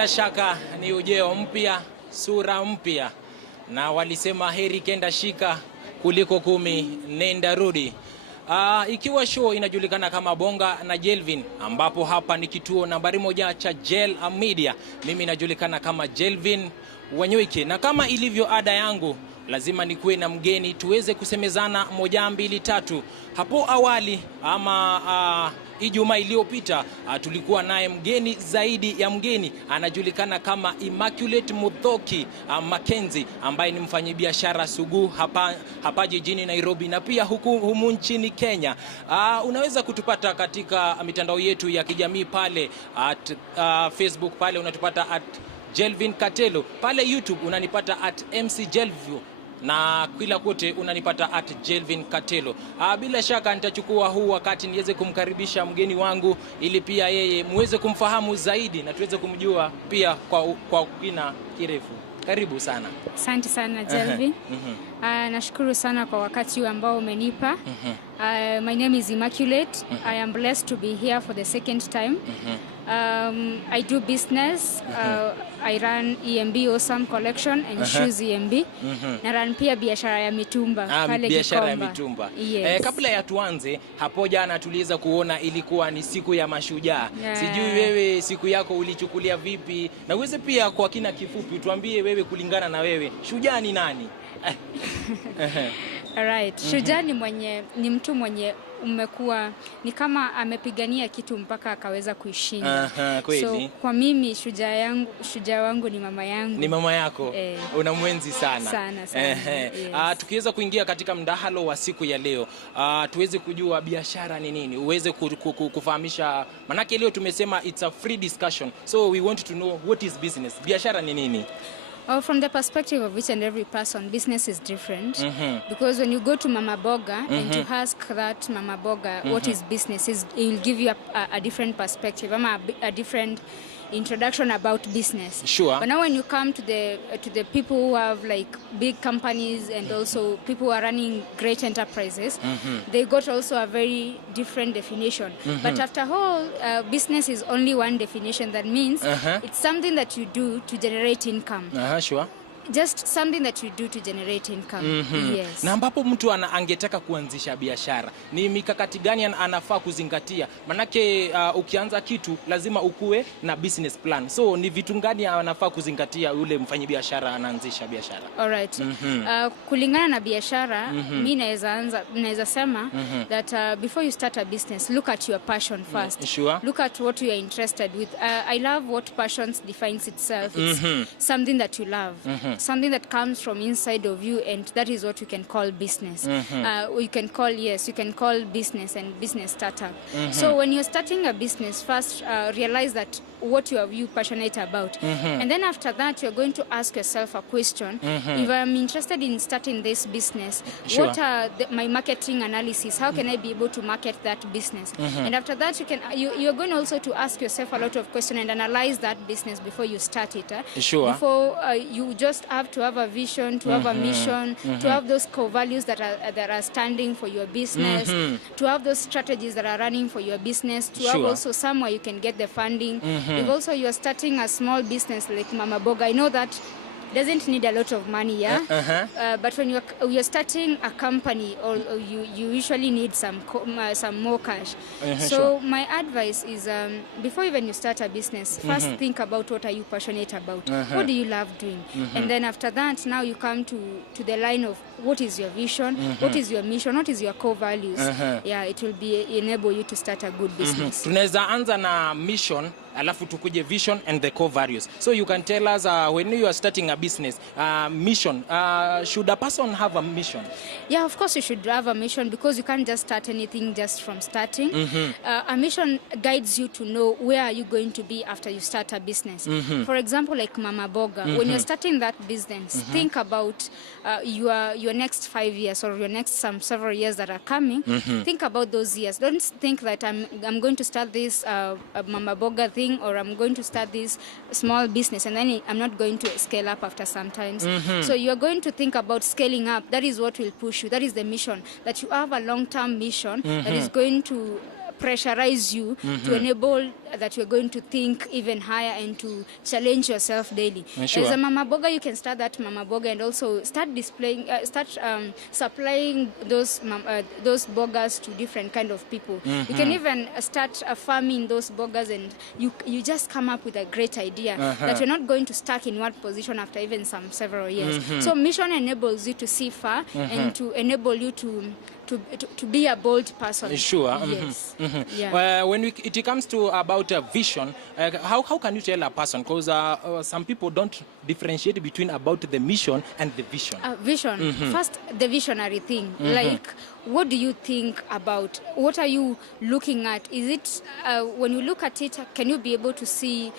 bila shaka ni ujeo mpya, sura mpya, na walisema heri kenda shika kuliko 10 nenda rudi. Ikiwa show inajulikana kama Bonga na Jelvin, ambapo hapa ni kituo nambari 1 cha Jel Media. Mimi najulikana kama Jelvin Wanyuike, na kama ilivyo ada yangu lazima nikuwe na mgeni tuweze kusemezana 1, 2, 3. Hapo awali ama Ijumaa iliyopita tulikuwa naye mgeni zaidi ya mgeni, anajulikana kama Immaculate Muthoki Mackenzie, ambaye ni mfanyabiashara sugu hapa jijini Nairobi na pia humu nchini Kenya. Unaweza kutupata katika mitandao yetu ya kijamii pale at Facebook, pale unatupata at Jelvin Katelo, pale YouTube unanipata at MC Jelvio, na kila kote unanipata at Jelvin Katelo. Bila shaka nitachukua huu wakati niweze kumkaribisha mgeni wangu ili pia yeye muweze kumfahamu zaidi na tuweze kumjua pia kwa kina kirefu. Karibu sana. Asante sana Jelvin. Nashukuru sana kwa wakati ambao umenipa. My name is Immaculate. I am blessed to be here for the second time. I do business. I run EMB Awesome Collection and Shoes EMB. Na run pia biashara ya mitumba pale Gikomba. Biashara ya mitumba. Yes. Kabla ya tuanze, hapo jana tuliweza kuona ilikuwa ni siku ya mashujaa. Sijui wewe siku yako ulichukulia vipi? Na uweze pia kwa kina kifupi tuambie wewe, kulingana na wewe, shujaa ni nani? Alright. Shujaa ni mtu mwenye umekuwa ni kama amepigania kitu mpaka akaweza kuishinda. Kweli. So kwa mimi shujaa wangu ni mama yangu. Ni mama yako? Unamwenzi sana. Sana. Yes. Tukiweza kuingia katika mdahalo wa siku ya leo, tuweze kujua biashara ni nini. Uweze kufahamisha, manake leo tumesema it's a free discussion. So we want to know what is business. Biashara ni nini? From the perspective of each and every person, business is different. Because when you go to Mama Boga and you ask that Mama Boga what is business, it will give you a different perspective, a different introduction about business. Sure. But now when you come to the people who have like big companies and also people who are running great enterprises, they got also a very different definition. But after all, business is only one definition. That means it's something that you do to generate income. Sure. Just something that you do to generate income. Yes. Na ambapo mtu angetaka kuanzisha biashara, ni mikakati gani anafaa kuzingatia? Manake ukianza kitu lazima ukue na business plan. So ni vitu gani anafaa kuzingatia yule mfanyabiashara anaanzisha biashara? Alright. Kulingana na biashara, mimi naweza sema that before you start a business, look at your passion first. Sure. Look at what you are interested with. I love what passions defines itself. It's something that you love. Something that comes from inside of you, and that is what you can call business. You can call business and business startup. So when you're starting a business, first realize that what you passionate about, and then after that you're going to ask yourself a question. If I'm interested in starting this business, what are my marketing analysis? How can I be able to market that business? And after that you're going also to ask yourself a lot of questions and analyze that business before you start it. Sure. Before you just have to have a vision, to have a mission, to have those core values that are standing for your business, to have those strategies that are running for your business, to have also somewhere you can get the funding. If also you are starting a small business like Mama Boga, I know that doesn't need a lot of money, but when you're starting a company, or you usually need some more cash. So my advice is, before even you start a business, first think about what are you passionate about, what do you love doing, and then after that, now you come to the line of what is your vision, what is your mission, what is your core values. It will enable you to start a good business. Tunaweza anza na mission, alafu tukuje vision and the core values. So you can tell us when you are starting a business, mission, should a person have a mission? Yeah, of course you should have a mission, because you can't just start anything just from starting. A mission guides you to know where are you going to be after you start a business. For example, like Mama Boga, when you're starting that business, think about your next 5 years or your next several years that are coming. Think about those years. Don't think that I'm going to start this Mama Boga thing, or I'm going to start this small business and then I'm not going to scale up after some times. So you're going to think about scaling up. That is what will push you. That is the mission, that you have a long-term mission that is going to pressurize you to enable that you're going to think even higher and to challenge yourself daily. Sure. As a mama boga, you can start that mama boga and also start displaying, supplying those bogas to different kind of people. You can even start farming those bogas, and you just come up with a great idea that you're not going to stuck in one position after even several years. So mission enables you to see far and to enable you to be a bold person. Sure. Yes. Yeah. When it comes to about a vision, how can you tell a person? Because some people don't differentiate between about the mission and the vision. Vision. First, the visionary thing. Like, what do you think about? What are you looking at? Is it, when you look at it, can you be able to see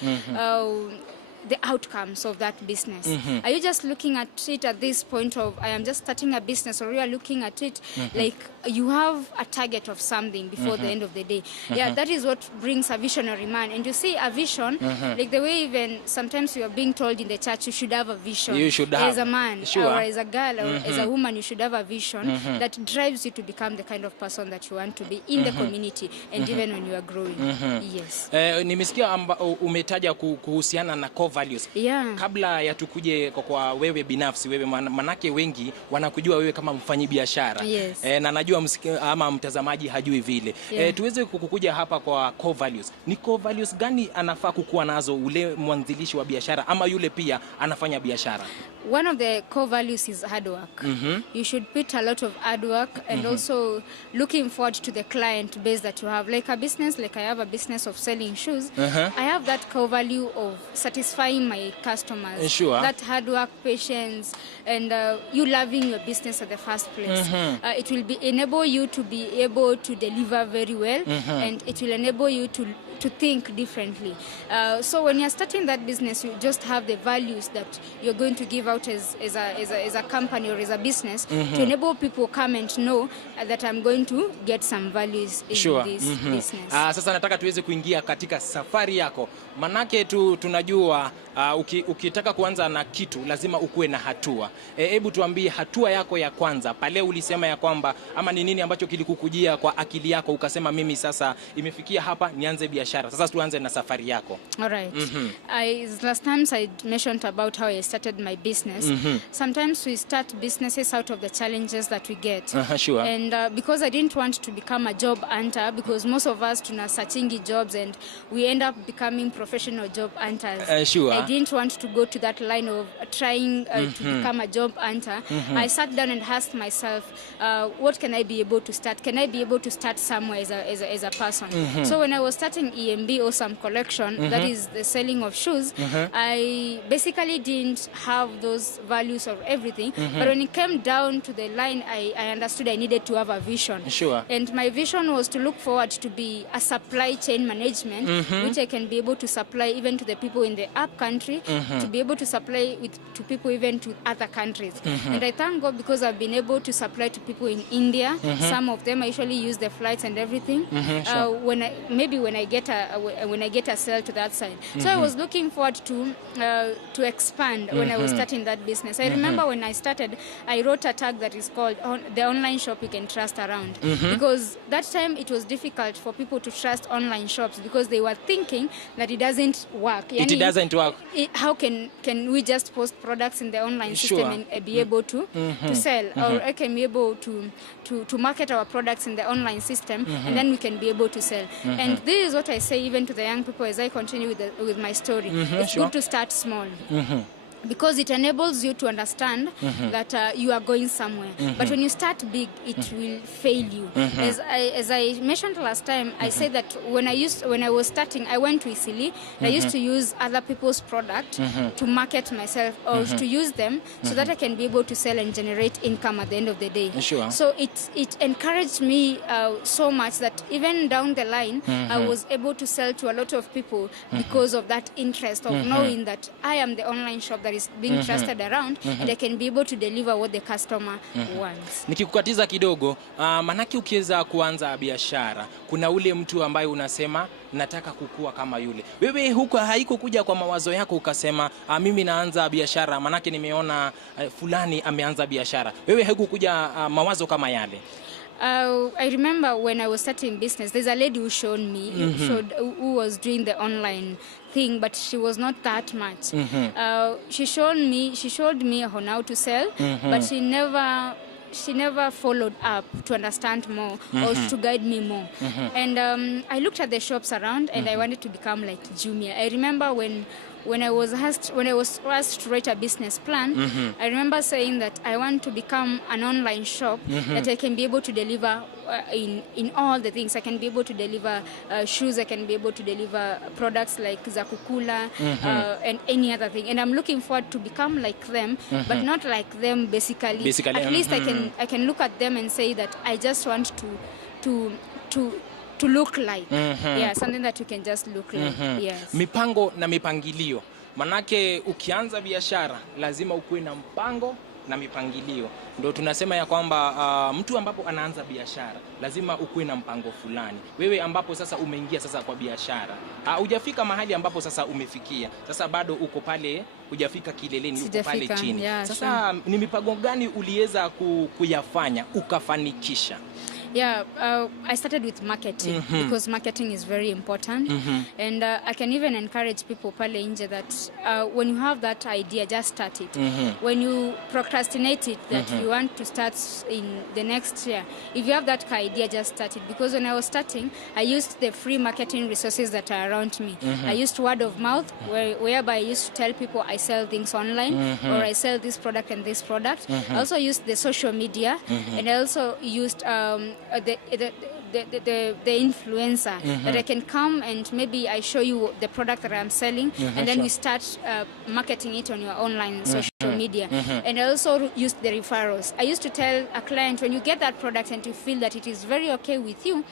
the outcomes of that business? Are you just looking at it at this point of, I am just starting a business, or you are looking at it like you have a target of something before the end of the day? Yeah, that is what brings a visionary man. And you see a vision, like the way even sometimes you are being told in the church, you should have a vision. You should have. As a man, Sure. or as a girl, or as a woman, you should have a vision that drives you to become the kind of person that you want to be in the community and even when you are growing. Yes. Nimesikia umetaja kuhusiana na core values. Yeah. Kabla ya tukuje kwa wewe binafsi, wewe manake wengi wanakujua wewe kama mfanyabiashara. Yes. Na najua ama mtazamaji hajui vile. Yeah. Tuweze kukuja hapa kwa core values. Ni core values gani anafaa kukuwa nazo ule mwanzilishi wa biashara ama yule pia anafanya biashara? One of the core values is hard work. You should put a lot of hard work and also looking forward to the client base that you have. Like a business, like I have a business of selling shoes. I have that core value of satisfying my customers. Sure. That hard work, patience, and you loving your business at the first place. It will enable you to be able to deliver very well, and it will enable you to think differently. So when you're starting that business, you just have the values that you're going to give out as a company or as a business to enable people come and know that I'm going to get some values in this business. Sasa nataka tuweze kuingia katika safari yako. Manake tunajua ukitaka kuanza na kitu lazima ukuwe na hatua. Hebu tuambie hatua yako ya kwanza. Pale ulisema ya kwamba ama ni nini ambacho kilikukujia kwa akili yako ukasema mimi sasa imefikia hapa nianze biashara. Sasa tuanze na safari yako. All right. Last times I mentioned about how I started my business. Sometimes we start businesses out of the challenges that we get. Sure. And because I didn't want to become a job hunter, because most of us tuna searching jobs and we end up becoming professional job hunters. Sure. I didn't want to go to that line of trying to become a job hunter. I sat down and asked myself, what can I be able to start? Can I be able to start somewhere as a person? So when I was starting EMB Awesome Collection, that is the selling of shoes, I basically didn't have those values or everything. But when it came down to the line, I understood I needed to have a vision. Sure. And my vision was to look forward to be a supply chain management, which I can be able to supply even to the people in the up country, to be able to supply to people even to other countries. And I thank God because I've been able to supply to people in India. Some of them I usually use the flights and everything. When I get a sale to that side. So I was looking forward to expand when I was starting that business. I remember when I started, I wrote a tag that is called the online shop you can trust around. Because that time it was difficult for people to trust online shops because they were thinking that it doesn't work. It doesn't work. How can we just post products in the online system and be able to sell? Or I can be able to market our products in the online system and then we can be able to sell. And this is what I say even to the young people as I continue with my story. It's good to start small. Because it enables you to understand that you are going somewhere. But when you start big, it will fail you. As I mentioned last time, I said that when I was starting, I went to Isili. I used to use other people's product to market myself or to use them so that I can be able to sell and generate income at the end of the day. Sure. So it encouraged me so much that even down the line, I was able to sell to a lot of people because of that interest of knowing that I am the online shop that is being trusted around and I can be able to deliver what the customer wants. Nikikukatiza kidogo, manaki ukiweza kuanza biashara, kuna ule mtu ambaye unasema nataka kukua kama yule. Wewe huko haiko kuja kwa mawazo yako ukasema mimi naanza biashara manake nimeona fulani ameanza biashara. Wewe haiko kuja mawazo kama yale? I remember when I was starting business, there's a lady who showed me, who was doing the online thing, but she was not that much. She showed me on how to sell, but she never followed up to understand more or to guide me more. And I looked at the shops around, and I wanted to become like Jumia. I remember when I was asked to write a business plan, I remember saying that I want to become an online shop that I can be able to deliver in all the things. I can be able to deliver shoes, I can be able to deliver products like Zakukula and any other thing. And I'm looking forward to become like them, but not like them basically. At least I can look at them and say that I just want to look like. Yeah, something that you can just look like. Yes. Mipango na mipangilio. Manake ukianza biashara lazima ukuwe na mpango na mipangilio. Ndio tunasema ya kwamba mtu ambapo anaanza biashara lazima ukuwe na mpango fulani. Wewe ambapo sasa umeingia sasa kwa biashara, hujafika mahali ambapo sasa umefikia. Sasa bado uko pale, hujafika kileleni, uko pale chini. Yeah, sasa ni mipango gani uliweza kuyafanya ukafanikisha? Yeah, I started with marketing because marketing is very important. And I can even encourage people pale nje that when you have that idea, just start it. When you procrastinate it, that you want to start in the next year, if you have that idea, just start it. Because when I was starting, I used the free marketing resources that are around me. I used word of mouth, whereby I used to tell people I sell things online, or I sell this product and this product. I also used the social media, and I also used the influencer that I can come and maybe I show you the product that I'm selling, and then we start marketing it on your online social media. And I also used the referrals. I used to tell a client, when you get that product and you feel that it is very okay with you,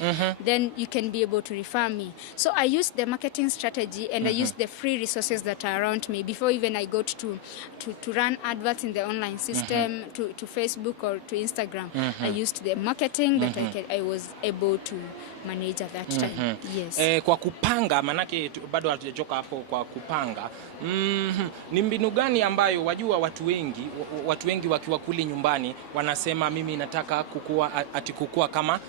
then you can be able to refer me. So I used the marketing strategy, and I used the free resources that are around me before even I got to run adverts in the online system, to Facebook or to Instagram. I used the marketing that I was able to manage at that time. Yes. Kwa kupanga, manake bado hatujachoka hapo kwa kupanga. Ni mbinu gani ambayo wajua watu wengi wakiwa kule nyumbani wanasema mimi nataka kukua kama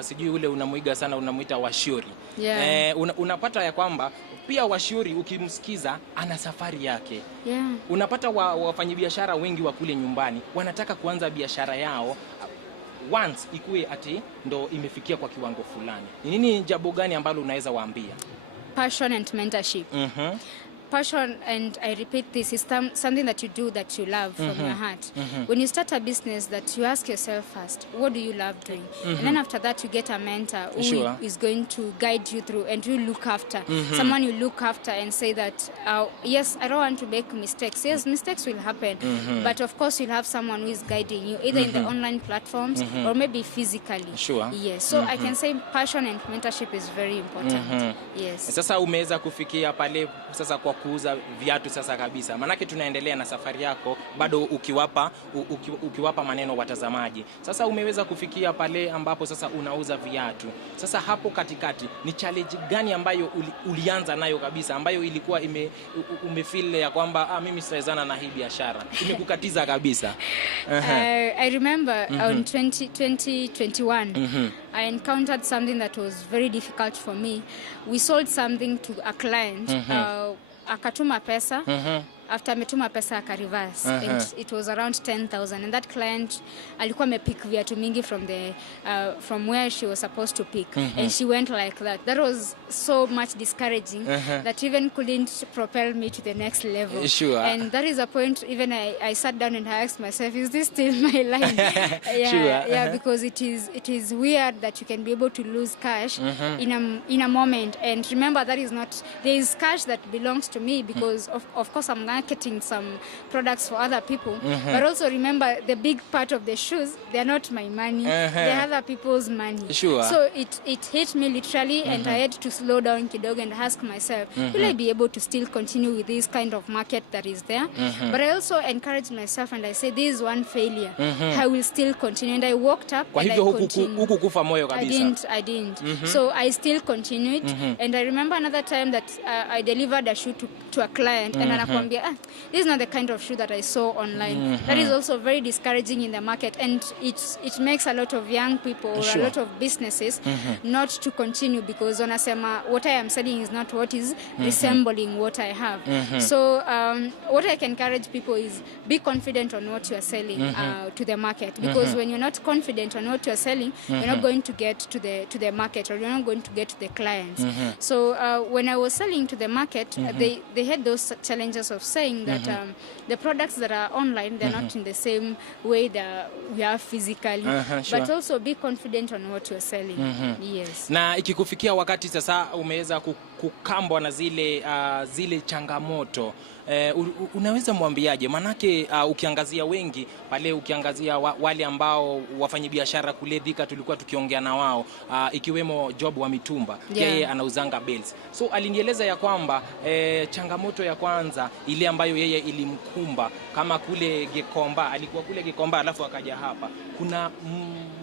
sijui ule unamuiga sana, unamuita Washiori. Yeah. Unapata ya kwamba pia Washiori ukimsikiza ana safari yake. Yeah. Unapata wafanyabiashara wengi wa kule nyumbani wanataka kuanza biashara yao once ikuwe ati ndo imefikia kwa kiwango fulani. Ni nini jambo gani ambalo unaweza waambia? Passion and mentorship. Passion, and I repeat this, is something that you do that you love from your heart. When you start a business, that you ask yourself first, what do you love doing? And then after that, you get a mentor who is going to guide you through, and you look after. Someone you look after and say that, yes, I don't want to make mistakes. Yes, mistakes will happen. But of course, you'll have someone who is guiding you, either in the online platforms or maybe physically. Yes. So I can say passion and mentorship is very important. Yes. Sasa umeweza kufikia pale sasa kwa kuuza viatu sasa kabisa. Manake tunaendelea na safari yako bado ukiwapa maneno watazamaji. Sasa umeweza kufikia pale ambapo sasa unauza viatu. Sasa hapo katikati ni challenge gani ambayo ulianza nayo kabisa, ambayo ilikuwa umefeel ya kwamba mimi sitawezana na hii biashara, imekukatiza kabisa? I remember on 2021 I encountered something that was very difficult for me. We sold something to a client. Akatuma pesa, after ametuma pesa akareverse, and it was around 10,000, and that client alikuwa amepick viatu mingi from where she was supposed to pick, and she went like that. That was so much discouraging that even couldn't propel me to the next level. And that is a point even I sat down and I asked myself, is this still my line? Yeah, because it is weird that you can be able to lose cash in a moment. And remember, that is not, there is cash that belongs to me because of course I'm marketing some products for other people, but also remember the big part of the shoes, they're not my money, they're other people's money. So it hit me literally, and I had to slow down kidogo and ask myself, will I be able to still continue with this kind of market that is there? But I also encouraged myself and I said, this is one failure, I will still continue. And I walked up and I continued. Hukukufa moyo kabisa? I didn't. So I still continued. And I remember another time that I delivered a shoe to a client, and anakuambia this is not the kind of shoe that I saw online. That is also very discouraging in the market, and it makes a lot of young people or a lot of businesses not to continue, because wanasema what I am selling is not what is resembling what I have. So what I can encourage people is be confident on what you are selling to the market, because when you're not confident on what you are selling, you're not going to get to the market, or you're not going to get to the clients. So when I was selling to the market, they had those challenges of saying that the products that are online, they're not in the same way that we are physically, but also be confident on what you're selling. Yes. Na ikikufikia wakati sasa umeweza kukambwa na zile changamoto, unaweza mwambiaje? Manake ukiangazia wengi pale, ukiangazia wale ambao wafanyabiashara kule Thika tulikuwa tukiongea na wao, ikiwemo Job wa mitumba, yeye anauzanga bells. So alinieleza ya kwamba changamoto ya kwanza ile ambayo yeye ilimkumba, kama kule Gikomba, alikuwa kule Gikomba alafu akaja hapa, kuna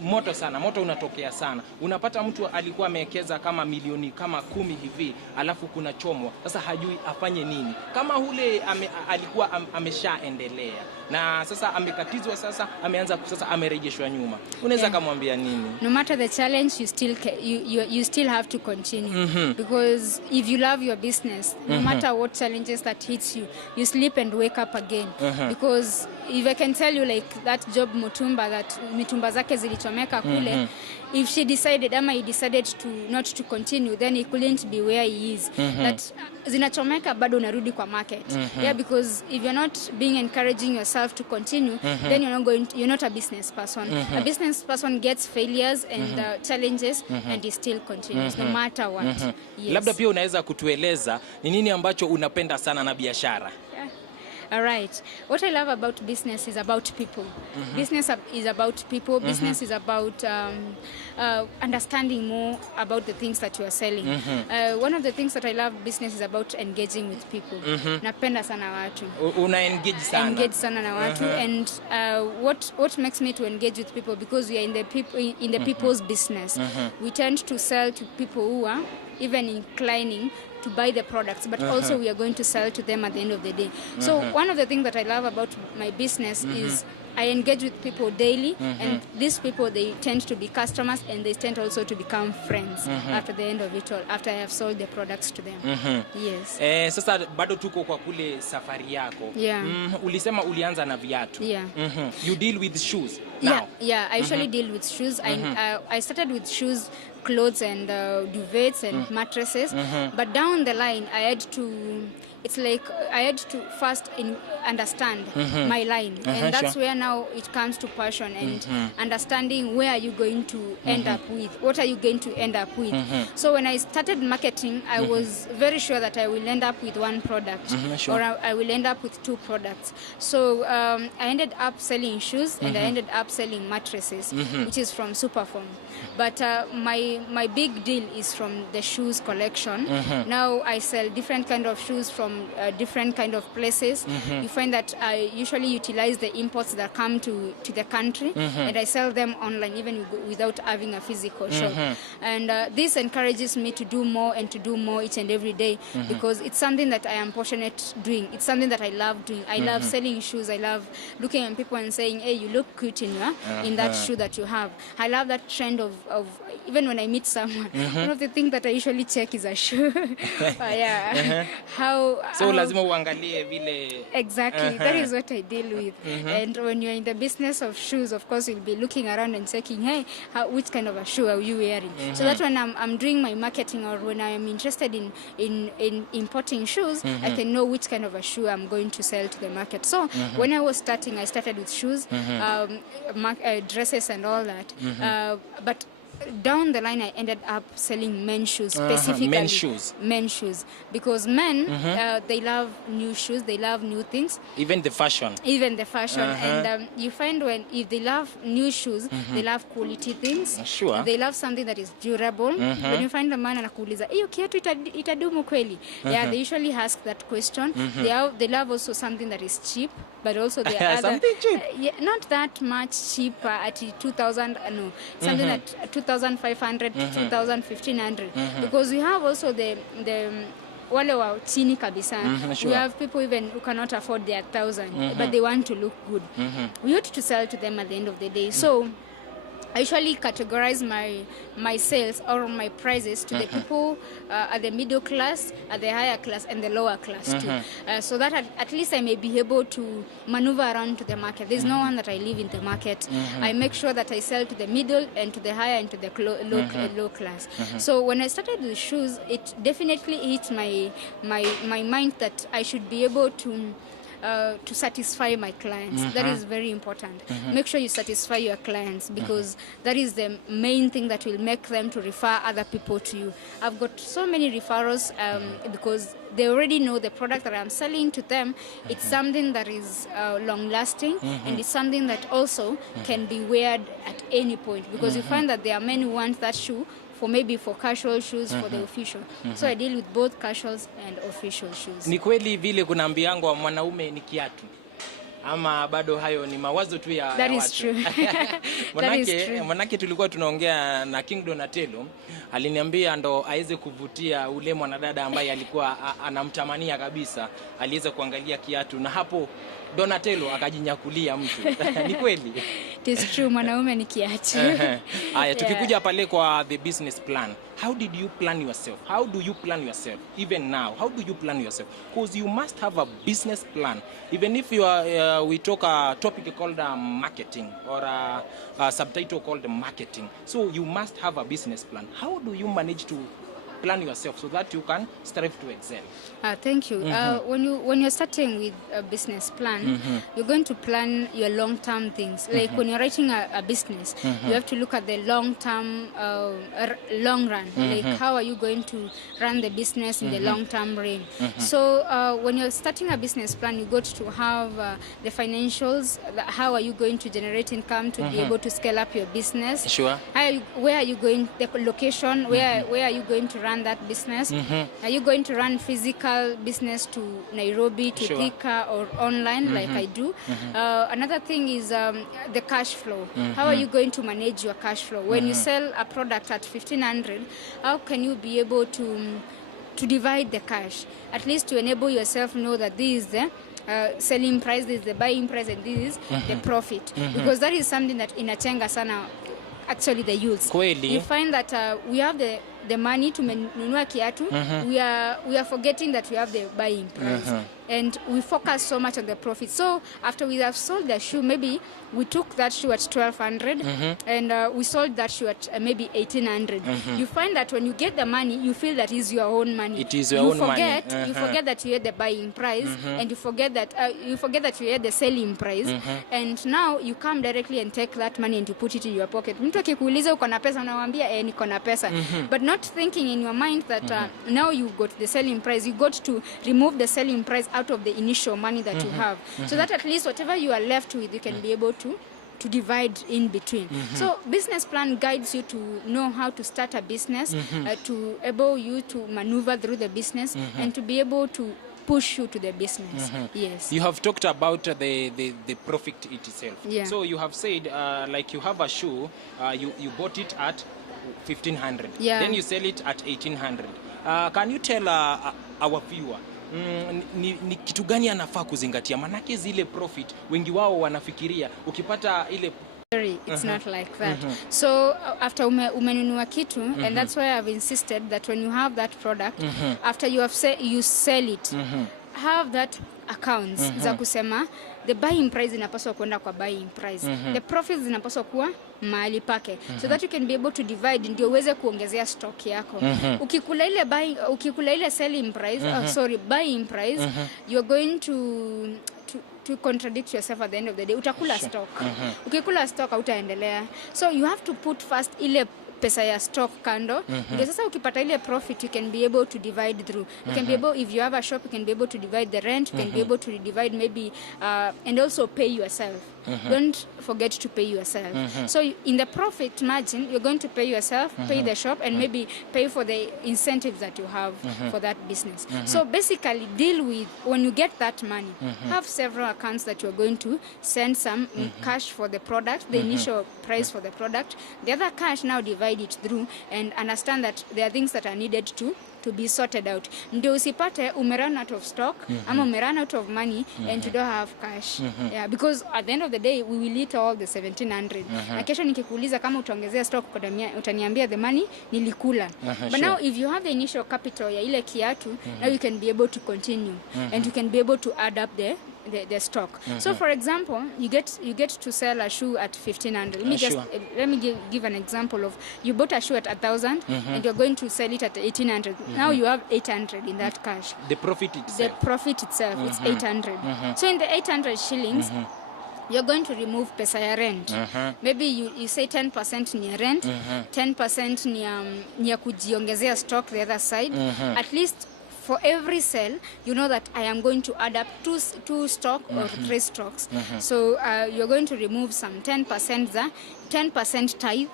moto sana, moto unatokea sana. Unapata mtu alikuwa amewekeza kama milioni kama 10 hivi, alafu kuna chomwa. Sasa hajui afanye nini. Kama ule alikuwa ameshaendelea na sasa amekatizwa, sasa ameanza, sasa amerejeshwa nyuma, unaweza kumwambia nini? No matter the challenge, you still have to continue, because if you love your business, no matter what challenges that hits you, you sleep and wake up again. Because if I can tell you, like that Job Mutumba, that mitumba zake zilichomeka kule, if she decided, ama he decided to not to continue, then he couldn't be where he is. That zinachomeka bado unarudi kwa market. Yeah, because if you're not being encouraging yourself to continue, then you're not a business person. A business person gets failures and challenges and he still continues no matter what. Yes. Labda pia unaweza kutueleza ni nini ambacho unapenda sana na biashara? All right. What I love about business is about people. Business is about people. Business is about understanding more about the things that you are selling. One of the things that I love business is about engaging with people. Napenda sana watu. Una-engage sana? Engage sana na watu. And what makes me to engage with people, because we are in the people's business. We tend to sell to people who are even inclining to buy the products, but also we are going to sell to them at the end of the day. So one of the things that I love about my business is I engage with people daily, and these people, they tend to be customers, and they tend also to become friends after the end of it all, after I have sold the products to them. Yes. Sasa bado tuko kwa kule safari yako. Ulisema ulianza na viatu. You deal with shoes now? Yeah, I usually deal with shoes. I started with shoes, clothes and duvets and mattresses, but down the line I had to first understand my line, and that's where now it comes to passion and understanding where are you going to end up with, what are you going to end up with. So when I started marketing, I was very sure that I will end up with one product, or I will end up with 2 products. So I ended up selling shoes, and I ended up selling mattresses, which is from Superform. But my big deal is from the shoes collection. Now I sell different kind of shoes from different kind of places. You find that I usually utilize the imports that come to the country, and I sell them online even without having a physical shop. And this encourages me to do more and to do more each and every day, because it's something that I am passionate doing. It's something that I love doing. I love selling shoes. I love looking at people and saying, hey, you look cute in that shoe that you have. I love that trend of even when I meet someone, one of the things that I usually check is a shoe. So lazima uangalie vile. Exactly. That is what I deal with. And when you're in the business of shoes, of course, you'll be looking around and checking, hey, which kind of a shoe are you wearing? So that when I'm doing my marketing, or when I am interested in importing shoes, I can know which kind of a shoe I'm going to sell to the market. So when I was starting, I started with shoes, dresses and all that. But down the line, I ended up selling men's shoes, specifically men's shoes, because men they love new shoes, they love new things, even the fashion. And you find if they love new shoes, they love quality things. They love something that is durable. When you find a man anakuuliza hiyo kiatu itadumu kweli, they usually ask that question. They love also something that is cheap, but also the other something cheap, not that much cheaper at 2,000, no, something at 2,500 to 2,000, 1,500, because we have also the wale wa chini kabisa. Sure. We have people even who cannot afford their 1,000, but they want to look good. We ought to sell to them at the end of the day. So I usually categorize my sales or my prices to the people at the middle class, at the higher class, and the lower class too. So that at least I may be able to maneuver around to the market. There's no one that I leave in the market. I make sure that I sell to the middle and to the higher and to the low class. So when I started with shoes, it definitely hit my mind that I should be able to satisfy my clients. That is very important. Make sure you satisfy your clients, because that is the main thing that will make them to refer other people to you. I've got so many referrals because they already know the product that I'm selling to them. It's something that is long lasting, and it's something that also can be weared at any point, because you find that there are many who want that shoe for casual shoes, for the official. So I deal with both casuals and official shoes. Ni kweli vile kuna mbiango mwanaume ni kiatu, ama bado hayo ni mawazo tu ya That watu? Is true. Manake tulikuwa tunaongea na King Donatello, aliniambia ndo aweze kuvutia ule mwanadada ambaye alikuwa anamtamania kabisa, aliweza kuangalia kiatu, na hapo Donatello akajinyakulia mtu. Ni kweli? It is true, mwanaume ni kiatu. Haya, tukikuja pale kwa the business plan. How did you plan yourself? How do you plan yourself? Even now, how do you plan yourself? Because you must have a business plan. Even if you are, we talk a topic called marketing, or a subtitle called marketing. So you must have a business plan. How do you manage to plan yourself so that you can strive to excel? Thank you. When you're starting with a business plan, you're going to plan your long-term things. Like when you're writing a business, you have to look at the long-term, long run. Like how are you going to run the business in the long-term reign? So when you're starting a business plan, you got to have the financials. How are you going to generate income to be able to scale up your business? Sure. Where are you going? The location. Where are you going to run that business? Are you going to run physical business to Nairobi, to Thika, or online like I do? Another thing is the cash flow. How are you going to manage your cash flow? When you sell a product at 1,500, how can you be able to divide the cash? At least to enable yourself know that this is the selling price, this is the buying price, and this is the profit. Because that is something that inachenga sana actually the youths. Kweli. You find that we have the money to nunua kiatu, we are forgetting that we have the buying price, and we focus so much on the profit. So after we have sold the shoe, maybe we took that shoe at 1,200 and we sold that shoe at maybe 1,800. You find that when you get the money, you feel that is your own money. It is your own money. You forget that you had the buying price, and you forget that you had the selling price, and now you come directly and take that money and you put it in your pocket. Mtu akikuuliza uko na pesa, unamwambia niko na pesa, but not thinking in your mind that now you got the selling price. You got to remove the selling price out of the initial money that you have, so that at least whatever you are left with, you can be able to divide in between. So business plan guides you to know how to start a business, to able you to maneuver through the business, and to be able to push you to the business. Yes. You have talked about the profit itself. Yeah. So you have said like you have a shoe, you bought it at 1,500. Yeah. Then you sell it at 1,800. Can you tell our viewer ni kitu gani anafaa kuzingatia? Manake zile profit wengi wao wanafikiria ukipata ile it's not like that. So after umenunua kitu, and that's why I've insisted that when you have that product, after you sell it, have that accounts za kusema the buying price inapaswa kwenda kwa buying price, the profits zinapaswa kuwa mahali pake, so that you can be able to divide, ndio uweze kuongezea stock yako. Ukikula ile selling price, buying price, you're going to contradict yourself at the end of the day. Utakula stock. Ukikula stock hautaendelea. So you have to put first ile pesa ya stock kando. Ndio sasa ukipata ile profit, you can be able to divide through. You can be able, if you have a shop, you can be able to divide the rent, you can be able to divide maybe and also pay yourself. don't forget to pay yourself. So in the profit margin, you're going to pay yourself, pay the shop, and maybe pay for the incentives that you have for that business. So basically, deal with, when you get that money, have several accounts that you're going to send some cash for the product, the initial price for the product. The other cash, now divide it through and understand that there are things that are needed to be sorted out. Ndio usipate umerun out of stock ama umerun out of money and you don't have cash. Yeah, because at the end of the day we will eat all the 1700. Na kesho nikikuuliza kama utaongezea stock utaniambia the money nilikula. But now if you have the initial capital ya ile kiatu, now you can be able to continue and you can be able to add up the stock. So for example, you get to sell a shoe at 1500. Let me give an example of, you bought a shoe at 1000 and you're going to sell it at 1800. Now you have 800 in that cash. The profit itself. It's 800. So in the 800 shillings, you're going to remove pesa ya rent. Maybe you say 10% ni ya rent, 10% ni ya kujiongezea stock the other side. At least for every sale, you know that I am going to add up two stock or 3 stocks. So you're going to remove some 10%, 10% tithe,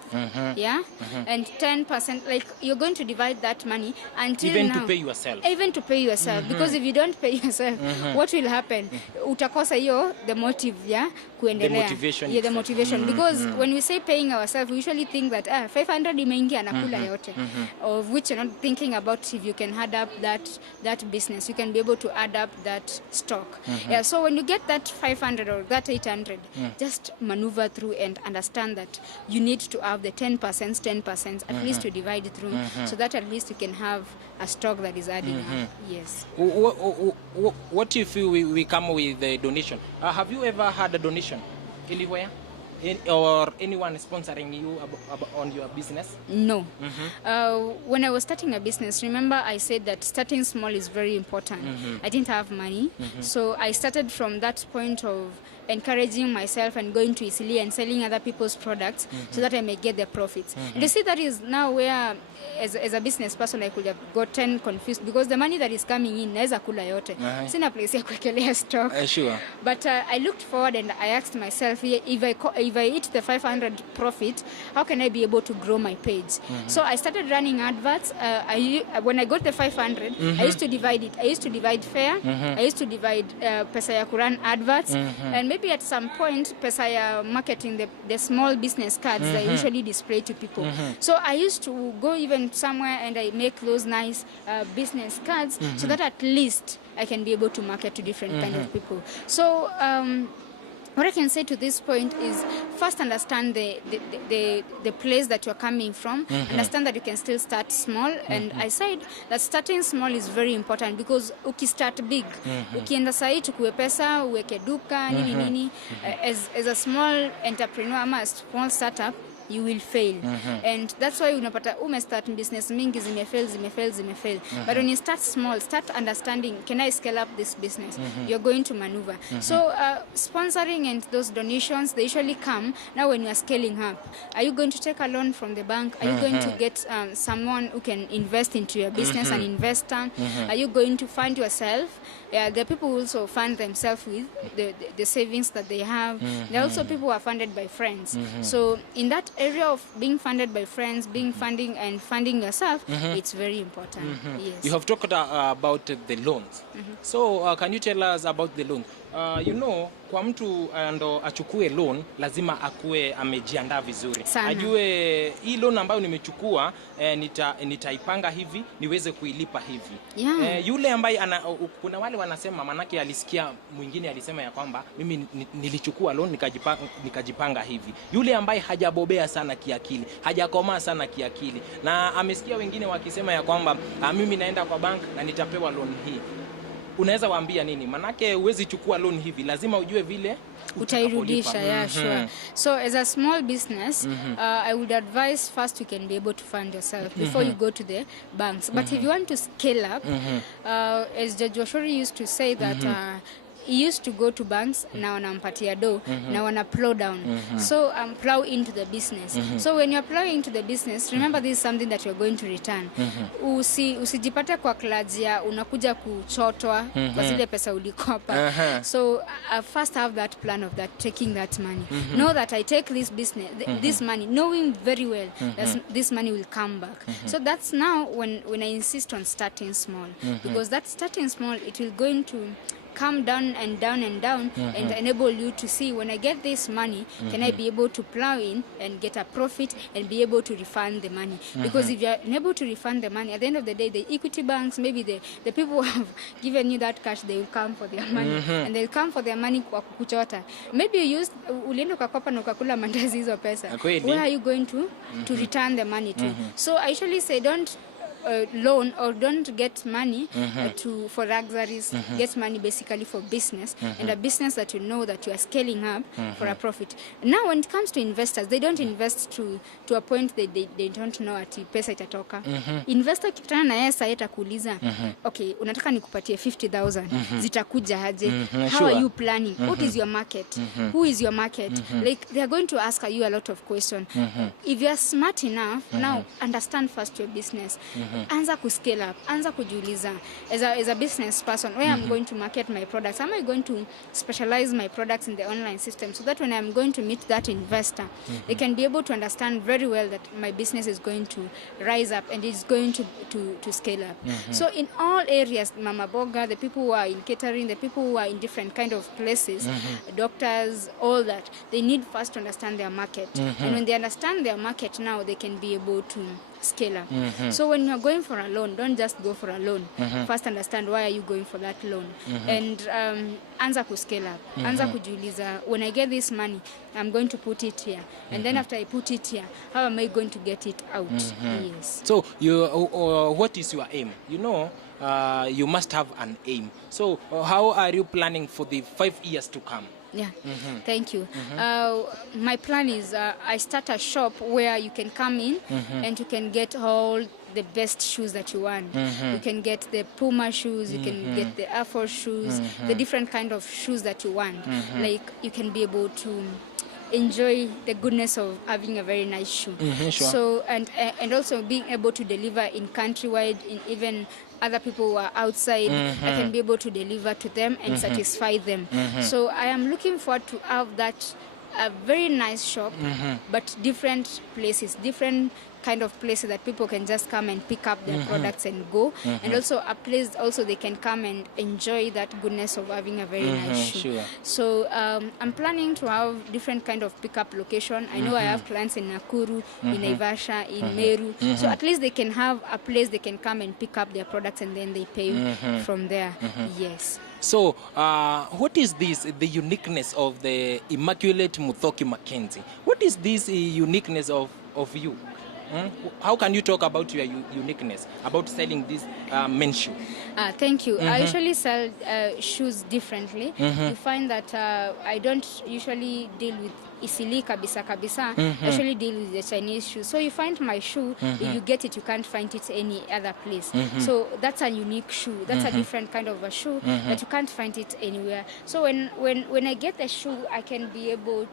yeah, and 10%, like you're going to divide that money until even now. to pay yourself. Even to pay yourself, because if you don't pay yourself, what will happen? Utakosa hiyo the motive, yeah, kuendelea. The motivation. Yeah, the motivation. Because when we say paying ourselves, we usually think that 500 imeingia nakula yote, of which you're not thinking about if you can add up that business, you can be able to add up that stock. Yeah, so when you get that 500 or that 800, just maneuver through and understand that you need to have the 10%, at least to divide it through, so that at least you can have a stock that is adding up. Yes. What if we come with a donation? Have you ever had a donation anywhere? Or anyone sponsoring you on your business? No. When I was starting a business, remember I said that starting small is very important. I didn't have money, so I started from that point of encouraging myself and going to Eastleigh and selling other people's products so that I may get the profits. And you see, that is now where as a business person I could have gotten confused, because the money that is coming in naeza kula yote. Sina place ya kuekelea stock. Sure. But I looked forward and I asked myself, if I hit the 500 profit, how can I be able to grow my page? So I started running adverts. When I got the 500, I used to divide it. I used to divide fare. I used to divide pesa ya kuran adverts, and maybe at some point pesa ya marketing the small business cards that I usually display to people. So I used to go even somewhere and I make those nice business cards so that at least I can be able to market to different kind of people. So what I can say to this point is, first understand the place that you're coming from. Understand that you can still start small. And I said that starting small is very important, because ukistart big, ukienda sahi chukue pesa, uweke duka, nini, as a small entrepreneur ama a small startup, you will fail. And that's why unapata start business mingi zimefail. But when you start small, start understanding, can I scale up this business? You're going to maneuver. So sponsoring and those donations, they usually come now when you are scaling up. Are you going to take a loan from the bank? Are you going to get someone who can invest into your business, an investor? Are you going to fund yourself? The people who also fund themselves with the savings that they have. There are also people who are funded by friends. So in that area of being funded by friends, funding yourself, it's very important. Yes. You have talked about the loans. So can you tell us about the loans? Kwa mtu ndo achukue loan lazima akue amejiandaa vizuri. Sana. Ajue hii loan ambayo nimechukua nitaipanga hivi niweze kuilipa hivi. Yeah. Yule ambaye kuna wale wanasema, manake alisikia mwingine alisema ya kwamba mimi nilichukua loan nikajipanga hivi. Yule ambaye hajabobea sana kiakili, hajakomaa sana kiakili, na amesikia wengine wakisema ya kwamba mimi naenda kwa bank na nitapewa loan hii. Unaweza waambia nini? Manake uwezi chukua loan hivi, lazima ujue vile utairudisha. Yeah, sure. So as a small business, I would advise first you can be able to fund yourself before you go to the banks. But if you want to scale up, as Judge Washori used to say that he used to go to banks, na wanampatia do, na wana plow down. So plow into the business. So when you're plowing into the business, remember this is something that you're going to return. Usijipate kwa klajia unakuja kuchotwa kwa zile pesa ulikopa. So first have that plan of that, taking that money. Know that I take this business, this money, knowing very well that this money will come back. So that's now when I insist on starting small, because that starting small, it will going to come down and down and down, and enable you to see, when I get this money, can I be able to plow in and get a profit and be able to refund the money? Because if you're unable to refund the money, at the end of the day, the equity banks, maybe the people who have given you that cash, they will come for their money, and they'll come for their money kwa kukuchota. Maybe you used ulienda ukakopa na ukakula mandazi hizo pesa. Where are you going to return the money to? So I usually say, don't loan or don't get money for luxuries. Get money basically for business, and a business that you know that you are scaling up for a profit. Now when it comes to investors, they don't invest to a point that they don't know ati pesa itatoka. Investor kikutana na yeye sasa atakuuliza, okay, unataka nikupatie 50,000, zitakuja aje? How are you planning? What is your market? Who is your market? Like, they are going to ask you a lot of questions. If you are smart enough, now understand first your business. Anza ku scale up, anza kujiuliza, as a business person, where I'm going to market my products, am I going to specialize my products in the online system, so that when I'm going to meet that investor, they can be able to understand very well that my business is going to rise up and it's going to scale up. So in all areas, Mama Boga, the people who are in catering, the people who are in different kind of places, doctors, all that, they need first to understand their market. And when they understand their market, now they can be able to scale up. So when you're going for a loan, don't just go for a loan. First understand why are you going for that loan. And anza ku scale up. Anza kujiuliza, when I get this money, I'm going to put it here. And then after I put it here, how am I going to get it out? Yes. So what is your aim? You know, you must have an aim. So how are you planning for the 5 years to come? Yeah, thank you. My plan is I start a shop where you can come in and you can get all the best shoes that you want. You can get the Puma shoes, you can get the Air Force shoes, the different kind of shoes that you want. Like, you can be able to enjoy the goodness of having a very nice shoe. Sure. So and also being able to deliver in countrywide, in even other people who are outside, I can be able to deliver to them and satisfy them. So I am looking forward to have that a very nice shop, but different places, different kind of places that people can just come and pick up their products and go, and also a place also they can come and enjoy that goodness of having a very nice shoe. Sure. So I'm planning to have different kind of pickup location. I know I have clients in Nakuru, in Naivasha, in Meru, so at least they can have a place they can come and pick up their products and then they pay from there. Yes. So, what is the uniqueness of the Immaculate Muthoki Mackenzie? What is this uniqueness of you? How can you talk about your uniqueness, about selling this men's shoe? Thank you. I usually sell shoes differently. You find that I don't usually deal with Isili kabisa. I usually deal with the Chinese shoes. So you find my shoe, if you get it, you can't find it any other place. So that's a unique shoe. That's a different kind of a shoe that you can't find it anywhere. So when I get the shoe, I can be able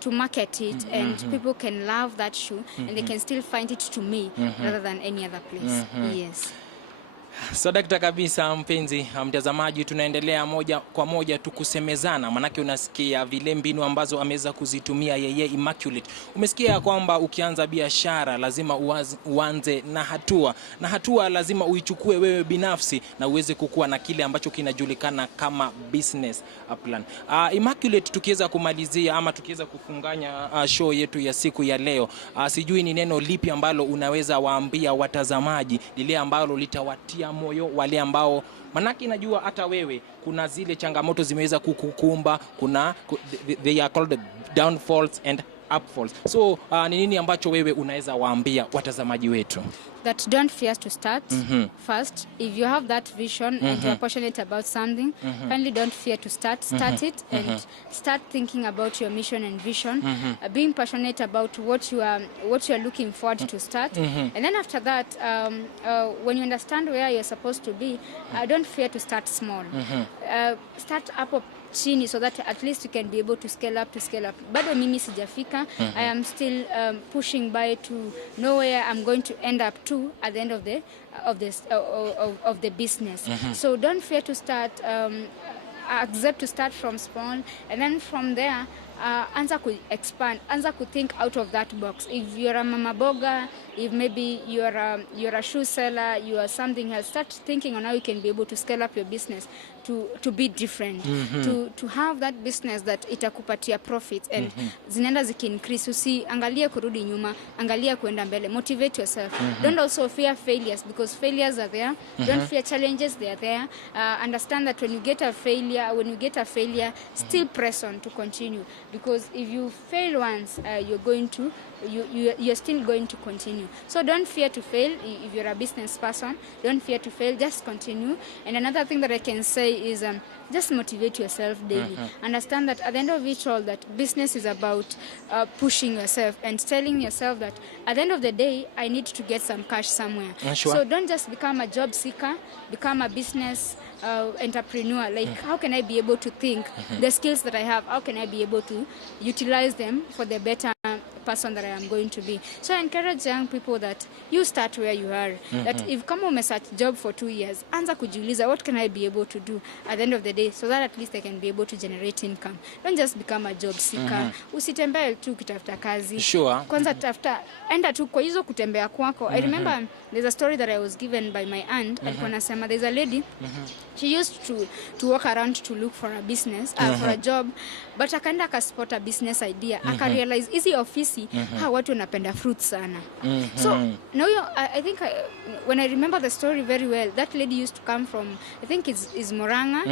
to market it, and people can love that shoe, and they can still find it to me rather than any other place. Yes. Sadakta kabisa mpenzi mtazamaji, tunaendelea moja kwa moja tukusemezana, manake unasikia vile mbinu ambazo ameweza kuzitumia yeye Immaculate. Umesikia kwamba ukianza biashara lazima uanze na hatua lazima uichukue wewe binafsi na uweze kukua na kile ambacho kinajulikana kama business plan. Immaculate, tukiweza kumalizia ama tukiweza kufunganya show yetu ya siku ya leo, sijui ni neno lipi ambalo unaweza waambia watazamaji, lile ambalo litawatia moyo wale ambao, manaki najua hata wewe kuna zile changamoto zimeweza kukukumba, kuna they are called downfalls and upfalls. So ni nini ambacho wewe unaweza waambia watazamaji wetu? That don't fear to start. First, if you have that vision and you're passionate about something, kindly don't fear to start it and start thinking about your mission and vision, being passionate about what you are looking forward to start. And then after that, when you understand where you're supposed to be, don't fear to start small. Start up chini so that at least you can be able to scale up. Bado mimi sijafika. I am still pushing by to know where I'm going to end up to at the end of the business. So don't fear to start. Accept to start from small, and then from there anza ku expand, anza ku think out of that box. If you're a mama boga, if maybe you're a shoe seller, you are something else, start thinking on how you can be able to scale up your business to be different, to have that business that itakupatia profits and zinaenda ziki increase. Usiangalie kurudi nyuma, angalia kuenda mbele. Motivate yourself. Don't also fear failures, because failures are there. Don't fear challenges, they are there. Understand that when you get a failure, still press on to continue, because if you fail once, you're still going to continue. So don't fear to fail. If you're a business person, don't fear to fail, just continue. And another thing that I can say is just motivate yourself daily. Understand that at the end of it all, that business is about pushing yourself and telling yourself that at the end of the day, I need to get some cash somewhere. Sure. So don't just become a job seeker, become a business entrepreneur. Like, how can I be able to think the skills that I have, how can I be able to utilize them for the better person that I am going to be? So I encourage young people that you start where you are. That if kama umesearch job for 2 years, anza kujiuliza, what can I be able to do at the end of the day, so that at least I can be able to generate income. Don't just become a job seeker. Usitembee tu kutafuta kazi. Sure. Kwanza enda tu kwa hizo kutembea kwako. I remember there's a story that I was given by my aunt. Alikuwa anasema there's a lady, she used to walk around to look for a business, for a job, but akaenda akaspot a business idea. Akarealize hizi ofisi watu wanapenda fruits sana. So now I think when I remember the story very well, that lady used to come from, I think is Moranga,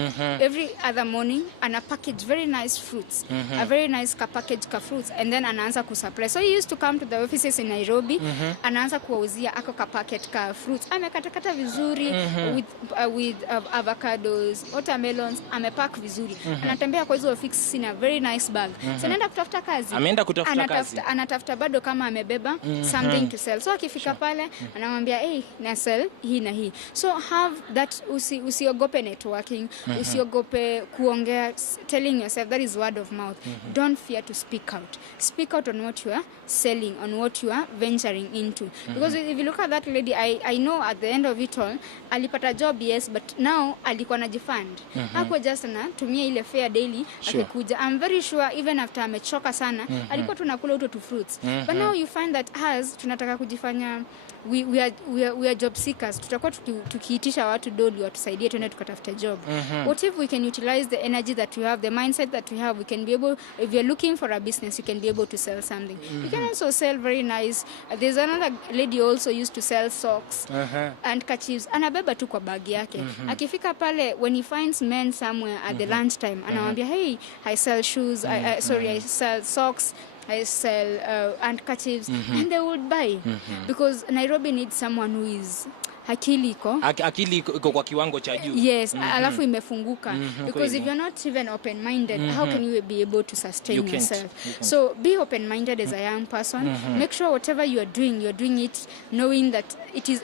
every other morning, and a package very nice fruits, a very nice package ka fruits, and then anaanza kusupply. So he used to come to the offices in Nairobi, anaanza kuwauzia ako ka packet ka fruits, amekatakata vizuri with avocados, watermelons, amepack vizuri, anatembea kwa hizo offices in a very nice bag. So anaenda kutafuta kazi, anatafuta bado kama amebeba something to sell. So akifika pale anamwambia na sell hii na hii. So have that, usiogope networking, usiogope kuongea, telling yourself, that is word of mouth. Don't fear to speak out on what you are selling, on what you are venturing into, because if you look at that lady, I know at the end of it all alipata job, yes, but now alikuwa anajifund. Hakuwa just anatumia ile fair daily akikuja. I'm very sure even after amechoka sana alikuwa tunakula uto to fruits. But now you find that tunataka kujifanya we are job seekers. Tutakuwa tukiitisha watu doli watusaidie tuende tukatafuta job. What if we can utilize the energy that we have, the mindset that we have? We can be able, if you're looking for a business, you can be able to sell something. You can also sell very nice. There's another lady also used to sell socks and kerchiefs. Anabeba tu kwa bag yake. Akifika pale, when he finds men somewhere at the lunch time, anamwambia, hey, I sell shoes, I sell socks, I sell handkerchiefs, and they would buy, because Nairobi needs someone who is akili iko kwa kiwango cha juu. Yes, alafu imefunguka, because if you're not even open minded, how can you be able to sustain yourself? So be open minded as a young person. Make sure whatever you're doing it knowing that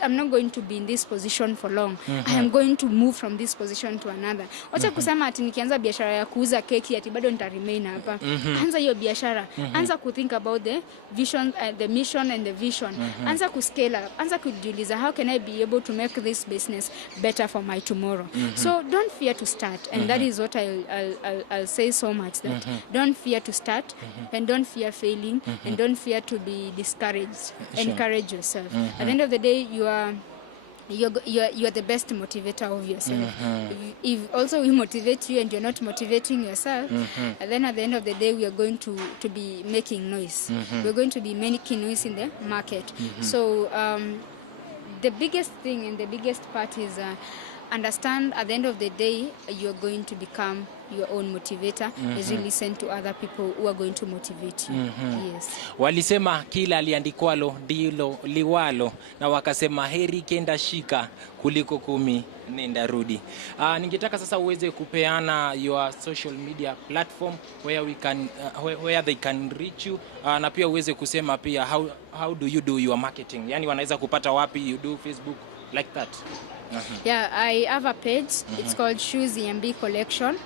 I'm not going to be in this position for long. I am going to move from this position to another. Wacha kusema ati nikianza biashara ya kuuza keki ati bado nita remain hapa. Anza hiyo biashara. Anza ku think about the vision, the mission and the vision. Anza ku scale up. Anza kujiuliza, how can I be able to make this business better for my tomorrow? So don't fear to start, and that is what I'll say so much, that don't fear to start, and don't fear failing, and don't fear to be discouraged. Encourage yourself. At the end of the day, you are the best motivator of yourself. If also we motivate you and you're not motivating yourself, and then at the end of the day we are going to be making noise. We're going to be making noise in the market. So the biggest thing and the biggest part is understand at the end of the day, you're going to become your own motivator as you listen to other people who are going to motivate you. Yes. Walisema kila liandikwalo ndilo liwalo, na wakasema heri kenda shika kuliko 10 nenda rudi. Ningetaka sasa uweze kupeana your social media platform where we can where they can reach you, na pia uweze kusema pia how do you do your marketing, yani wanaweza kupata wapi, you do Facebook like that. Yeah, I have a page. It's called Shoes EMB Collection.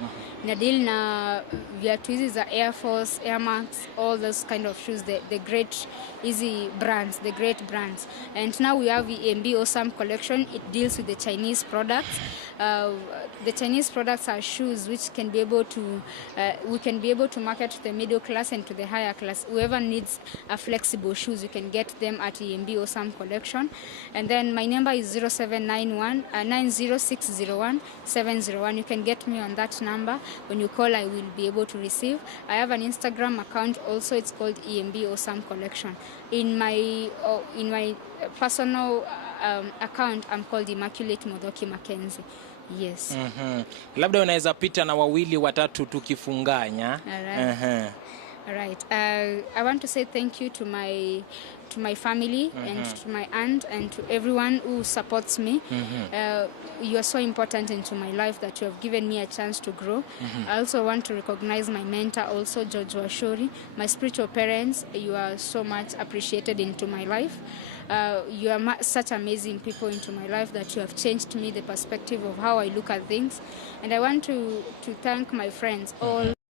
Nadil na viatu hizi za Air Force, Air Max, all those kind of shoes, the great easy brands, the great brands. And now we have EMB Awesome Collection. It deals with the Chinese products. The Chinese products are shoes which can be able to we can be able to market to the middle class and to the higher class. Whoever needs a flexible shoes, you can get them at EMB Awesome Collection. And then my number is 0791 90601 701. You can get me on that number. When you call, I will be able to receive. I have an Instagram account also. It's called EMB Awesome Collection. In my personal account, I'm called Immaculate Modhoki Mackenzie. Yes. Labda unaweza pita na wawili watatu tukifunganya. All right. I want to say thank you to my family and to my aunt and to everyone who supports me. You are so important into my life that you have given me a chance to grow. I also want to recognize my mentor also, George Washori, my spiritual parents. You are so much appreciated into my life. You are such amazing people into my life that you have changed me the perspective of how I look at things. And I want to thank my friends, all